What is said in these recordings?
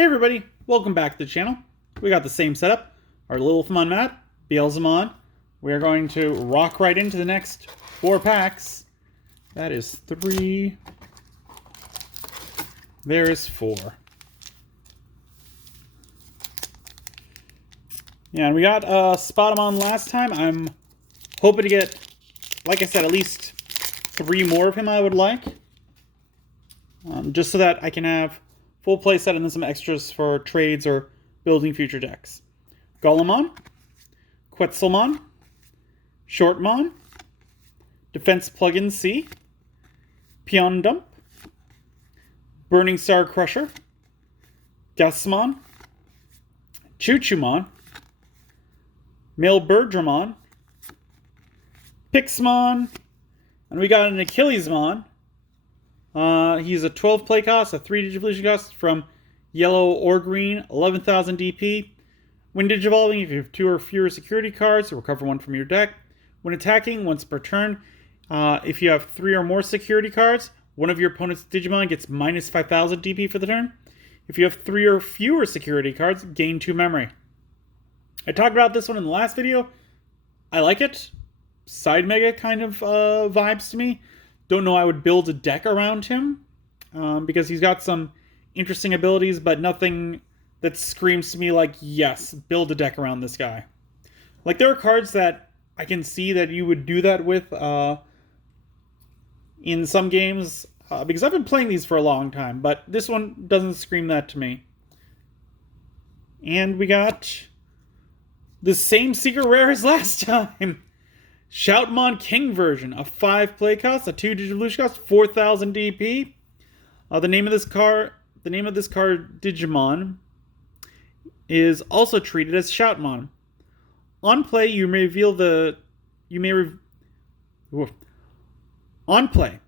Hey everybody, welcome back to the channel. We got the same setup, our little fun mat, Beelzemon. We're going to rock right into the next 4 packs. That is 3. There is 4. Yeah, and we got Spotamon last time. I'm hoping to get, like I said, at least 3 more of him I would like. Just so that I can have full playset and then some extras for trades or building future decks. Golemon, Quetzalmon, Shortmon, Defense Plugin C, Peon Dump, Burning Star Crusher, Gasmon, Choo-Choo-Mon, Milberdramon, Pixmon, and we got an Achillesmon. He's a 12 play cost, a 3 Digivolution cost from yellow or green, 11,000 DP. When Digivolving, if you have 2 or fewer security cards, recover 1 from your deck. When attacking, once per turn, if you have 3 or more security cards, one of your opponent's Digimon gets minus 5,000 DP for the turn. If you have 3 or fewer security cards, gain 2 memory. I talked about this one in the last video. I like it. Side Mega kind of vibes to me. Don't know I would build a deck around him because he's got some interesting abilities, but nothing that screams to me like, yes, build a deck around this guy. Like, there are cards that I can see that you would do that with in some games because I've been playing these for a long time, but this one doesn't scream that to me. And we got the same secret rare as last time. Shoutmon King version, a 5 play cost, a 2 Digivolution cost, 4,000 DP. The name of this card, Digimon, is also treated as Shoutmon. On play, you may reveal On play,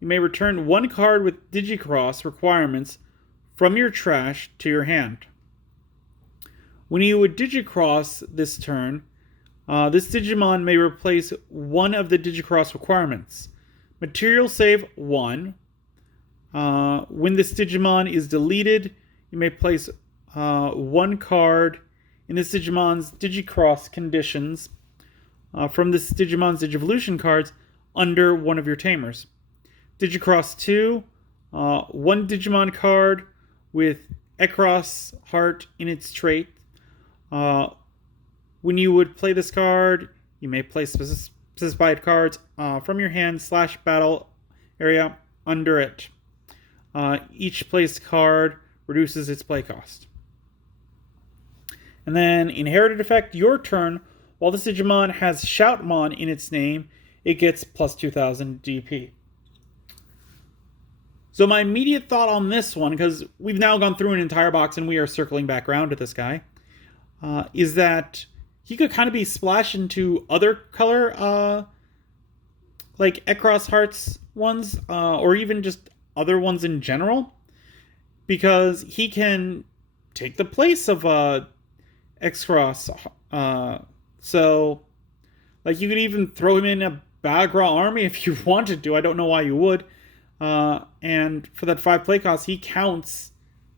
you may return 1 card with Digicross requirements from your trash to your hand. When you would Digicross this turn, this Digimon may replace 1 of the Digicross requirements. Material save 1. When this Digimon is deleted, you may place 1 card in this Digimon's Digicross conditions from this Digimon's Digivolution cards under one of your tamers. Digicross 2, 1 Digimon card with Xros Heart in its trait. When you would play this card, you may place specified cards from your hand / battle area under it. Each placed card reduces its play cost. And then, inherited effect, your turn. While this Digimon has Shoutmon in its name, it gets plus 2,000 DP. So my immediate thought on this one, because we've now gone through an entire box and we are circling back around to this guy, is that he could kind of be splashed into other color, like Xros Hearts ones, or even just other ones in general, because he can take the place of Xros. So, like, you could even throw him in a Bagra army if you wanted to. I don't know why you would. And for that 5 play cost, he counts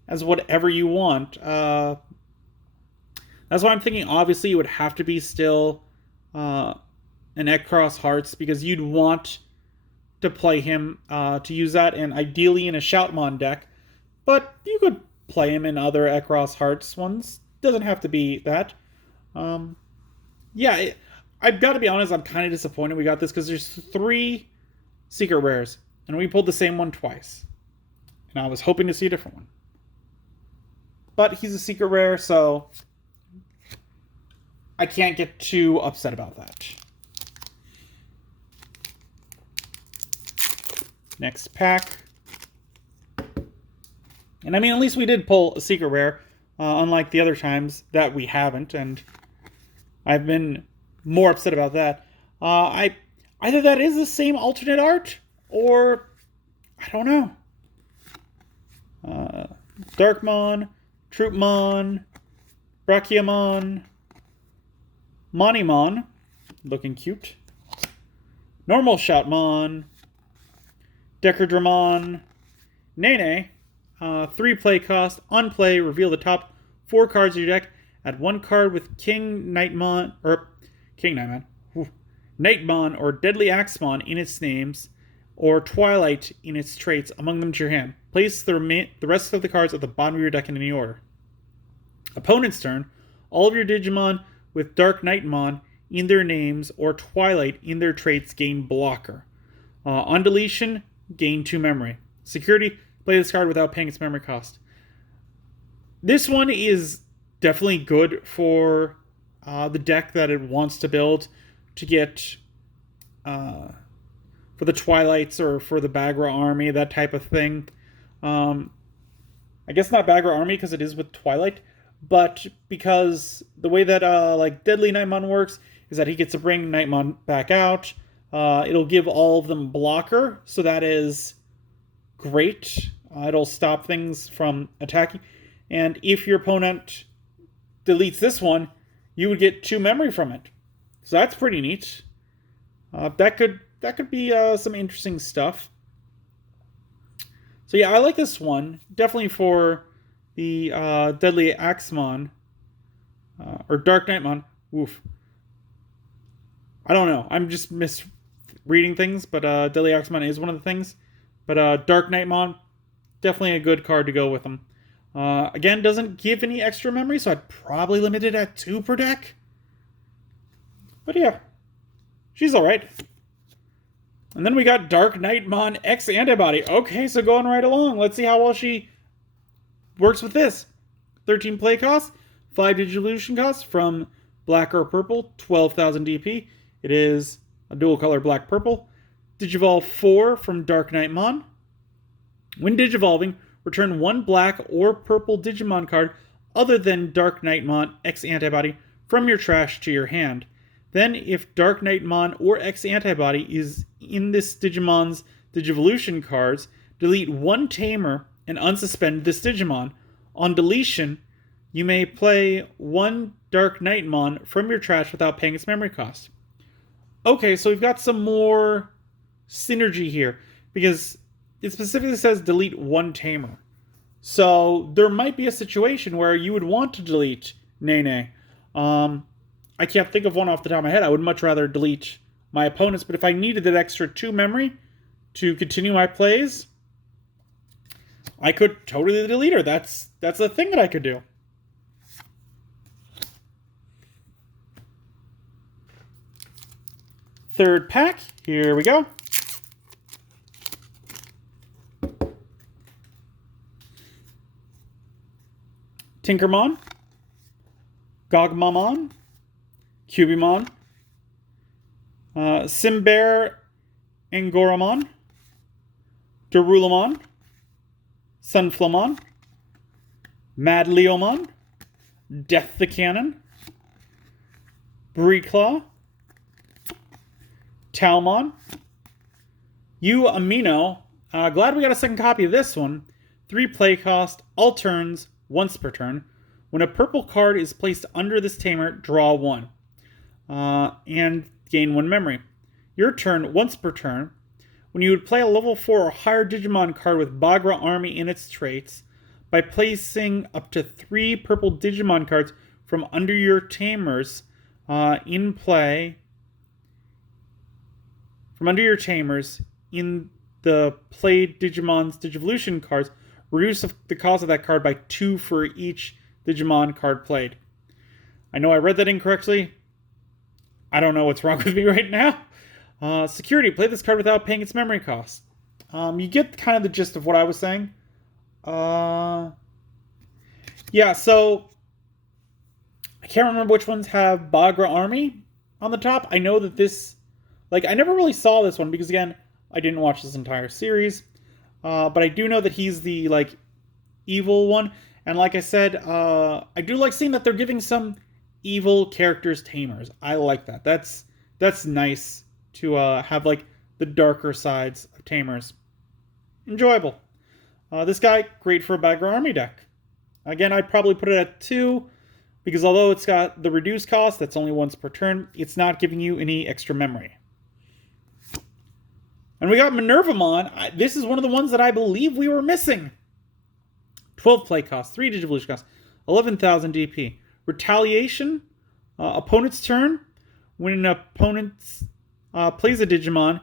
as whatever you want. That's why I'm thinking, obviously, it would have to be still an Xros Hearts, because you'd want to play him to use that, and ideally in a Shoutmon deck. But you could play him in other Xros Hearts ones. Doesn't have to be that. I've got to be honest, I'm kind of disappointed we got this, because there's 3 secret rares, and we pulled the same one twice. And I was hoping to see a different one. But he's a secret rare, so I can't get too upset about that. Next pack. And I mean, at least we did pull a secret rare, unlike the other times that we haven't, and I've been more upset about that. Either that is the same alternate art, or I don't know. Darkmon, Troopmon, Brachiamon, Monimon, looking cute. Normal Shoutmon, Decardramon, Nene, 3 play cost. On play, reveal the top 4 cards of your deck. Add 1 card with Nightmon or Deadly Axemon in its names, or Twilight in its traits among them to your hand. Place the rest of the cards at the bottom of your deck in any order. Opponent's turn. All of your Digimon with Dark Nightmon in their names or Twilight in their traits gain blocker. On deletion, gain 2 memory. Security, play this card without paying its memory cost. This one is definitely good for the deck that it wants to build to get for the Twilights or for the Bagra army, that type of thing. I guess not Bagra army because it is with Twilight, but because the way that like Deadly Nightmon works is that he gets to bring Nightmon back out. It'll give all of them blocker, so that is great. It'll stop things from attacking. And if your opponent deletes this one, you would get 2 memory from it. So that's pretty neat. That could be some interesting stuff. So yeah, I like this one. Definitely for the Deadly Axemon. Or Dark Nightmon. Woof. I don't know. I'm just misreading things, but Deadly Axemon is one of the things. But Dark Nightmon, definitely a good card to go with them. Again, doesn't give any extra memory, so I'd probably limit it at 2 per deck. But yeah, she's alright. And then we got Dark Nightmon X Antibody. Okay, so going right along. Let's see how well she works with this. 13 play cost, 5 Digivolution cost from black or purple, 12,000 DP. It is a dual color black-purple. Digivolve 4 from Dark Nightmon. When Digivolving, return 1 black or purple Digimon card other than Dark Nightmon X Antibody from your trash to your hand. Then, if Dark Nightmon or X Antibody is in this Digimon's Digivolution cards, delete 1 Tamer and unsuspend this Digimon. On deletion, you may play 1 Dark Nightmon from your trash without paying its memory cost. Okay, so we've got some more synergy here, because it specifically says delete 1 Tamer. So there might be a situation where you would want to delete Nene. I can't think of one off the top of my head. I would much rather delete my opponents, but if I needed that extra 2 memory to continue my plays, I could totally delete her. That's a thing that I could do. Third pack, here we go. Tinkermon, Gogmamon, Cubimon, Simbear Angoramon, Darulamon, Sunflomon, Madleomon, Death the Cannon, Breeclaw, Talmon, Amino. Glad we got a second copy of this one. 3 play cost, all turns, once per turn. When a purple card is placed under this tamer, draw 1. And gain 1 memory. Your turn, once per turn. When you would play a level 4 or higher Digimon card with Bagra Army in its traits, by placing up to 3 purple Digimon cards from under your tamers in play, from under your tamers in the played Digimon's Digivolution cards, reduce the cost of that card by 2 for each Digimon card played. I know I read that incorrectly. I don't know what's wrong with me right now. Security, play this card without paying its memory cost. You get kind of the gist of what I was saying. Yeah, so I can't remember which ones have Bagra Army on the top. I know that this, I never really saw this one because, again, I didn't watch this entire series. But I do know that he's the, evil one. And like I said, I do like seeing that they're giving some evil characters tamers. I like that. That's nice to have, the darker sides of tamers. Enjoyable. This guy, great for a Bagra Army deck. Again, I'd probably put it at 2, because although it's got the reduced cost, that's only once per turn, it's not giving you any extra memory. And we got Minervamon. This is one of the ones that I believe we were missing. 12 play cost, 3 Digivolution cost, 11,000 DP. Retaliation, opponent's turn. When an opponent plays a Digimon,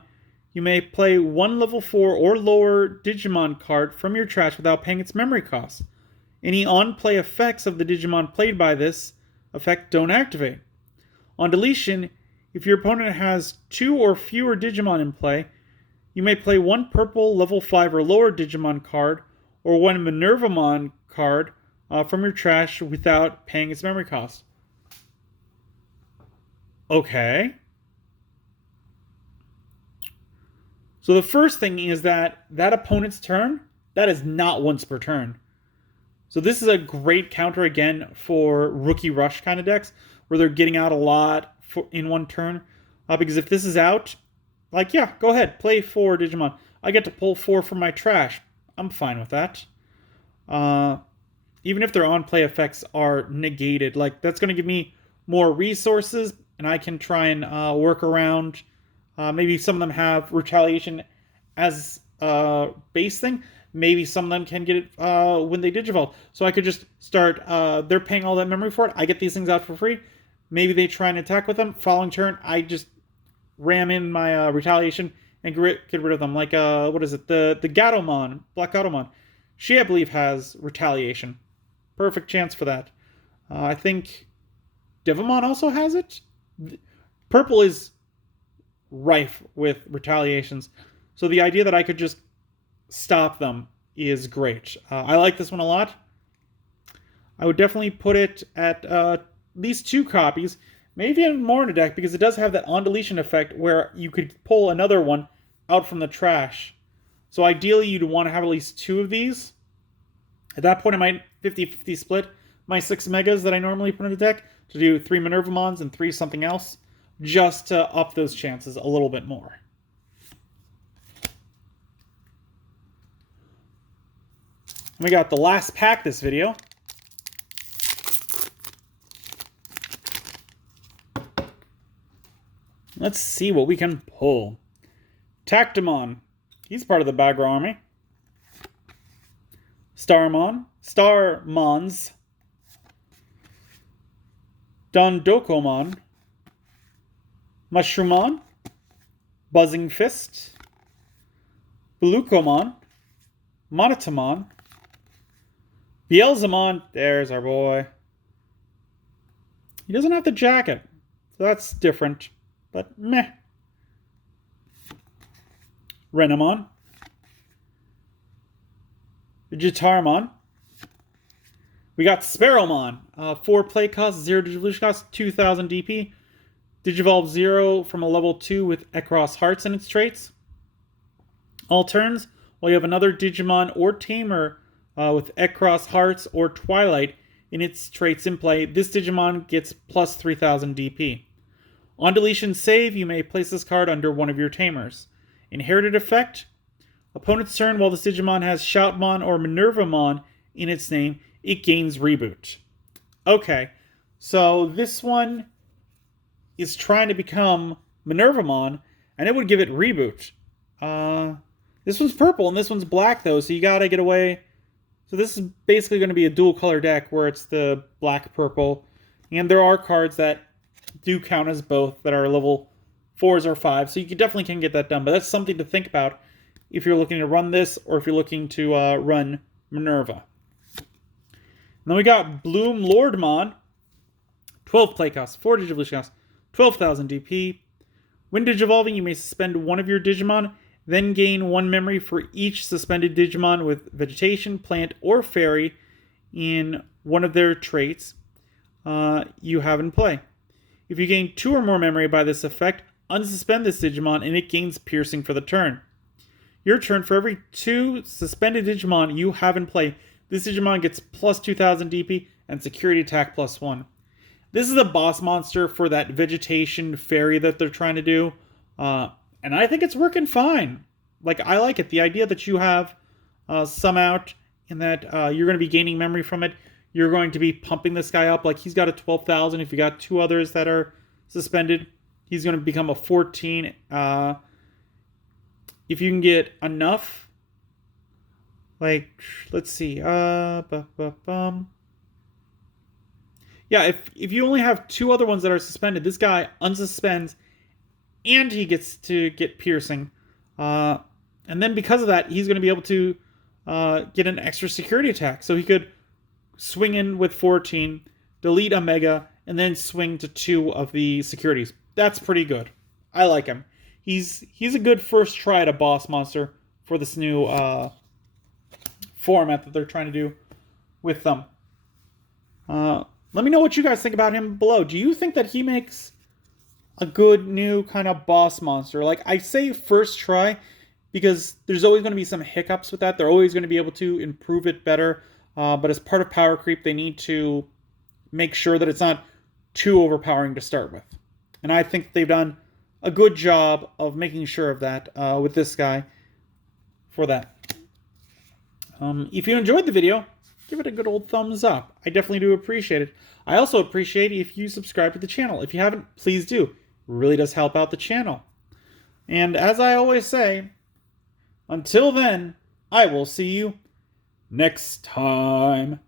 you may play one level 4 or lower Digimon card from your trash without paying its memory cost. Any on-play effects of the Digimon played by this effect don't activate. On deletion, if your opponent has 2 or fewer Digimon in play, you may play one purple level 5 or lower Digimon card or one Minervamon card from your trash without paying its memory cost. Okay. So the first thing is that opponent's turn, that is not once per turn. So this is a great counter again for rookie rush kind of decks where they're getting out a lot in one turn. Because if this is out, like, yeah, go ahead, play 4 Digimon. I get to pull 4 from my trash. I'm fine with that. Even if their on-play effects are negated, like, that's going to give me more resources, and I can try and work around. Maybe some of them have retaliation as a base thing. Maybe some of them can get it when they Digivolve. So I could just start, they're paying all that memory for it. I get these things out for free. Maybe they try and attack with them. Following turn, I just ram in my retaliation and get rid of them. Like, what is it? The Gatomon, Black Gatomon. She, I believe, has retaliation. Perfect chance for that. I think Devamon also has it. Purple is rife with retaliations. So the idea that I could just stop them is great. I like this one a lot. I would definitely put it at least 2 copies, maybe even more in a deck, because it does have that on-deletion effect where you could pull another one out from the trash. So ideally, you'd want to have at least 2 of these. At that point, I might 50-50 split my 6 megas that I normally put in a deck to do 3 Minervamons and 3 something else, just to up those chances a little bit more. We got the last pack this video. Let's see what we can pull. Tactimon. He's part of the Bagro army. Starmons. Dondokomon. Mushroomon. Buzzing Fist. Bulukomon. Monotomon. Beelzemon. There's our boy. He doesn't have the jacket, so that's different. But meh. Renamon. Jitarmon. We got Sparrowmon. 4 play cost, 0 Digivolution cost, 2,000 DP. Digivolve 0 from a level 2 with Xros Hearts in its traits. All turns, while you have another Digimon or Tamer with Xros Hearts or Twilight in its traits in play, this Digimon gets plus 3,000 DP. On deletion save, you may place this card under one of your Tamers. Inherited effect. Opponent's turn, while this Digimon has Shoutmon or Minervamon in its name, it gains Reboot. Okay, so this one is trying to become Minervamon, and it would give it Reboot. This one's purple, and this one's black, though, so you gotta get away. So this is basically going to be a dual-color deck where it's the black-purple, and there are cards that do count as both that are level 4s or 5s, so you definitely can get that done. But that's something to think about if you're looking to run this or if you're looking to run Minerva. And then we got Bloom Lordmon. 12 play cost, 4 Digivolution cost, 12,000 DP. When Digivolving, you may suspend one of your Digimon, then gain 1 memory for each suspended Digimon with Vegetation, Plant, or Fairy in one of their traits you have in play. If you gain 2 or more memory by this effect, unsuspend this Digimon and it gains Piercing for the turn. Your turn, for every 2 suspended Digimon you have in play, this Digimon gets plus 2,000 DP and Security Attack plus 1. This is a boss monster for that Vegetation Fairy that they're trying to do. And I think it's working fine. Like, I like it. The idea that you have some out and that you're going to be gaining memory from it. You're going to be pumping this guy up. Like, he's got a 12,000. If you got 2 others that are suspended, he's going to become a 14. If you can get enough Like, let's see. Yeah, if you only have two other ones that are suspended, this guy unsuspends and he gets to get piercing. Uh, and then because of that, he's going to be able to get an extra security attack. So he could swing in with 14, delete a mega, and then swing to 2 of the securities. That's pretty good. I like him. He's a good first try at a boss monster for this new format that they're trying to do with them. Let me know what you guys think about him below. Do you think that he makes a good new kind of boss monster? Like, I say first try because there's always going to be some hiccups with that. They're always going to be able to improve it better. But as part of power creep, they need to make sure that it's not too overpowering to start with. And I think they've done a good job of making sure of that with this guy for that. If you enjoyed the video, give it a good old thumbs up. I definitely do appreciate it. I also appreciate if you subscribe to the channel. If you haven't, please do. It really does help out the channel. And as I always say, until then, I will see you next time.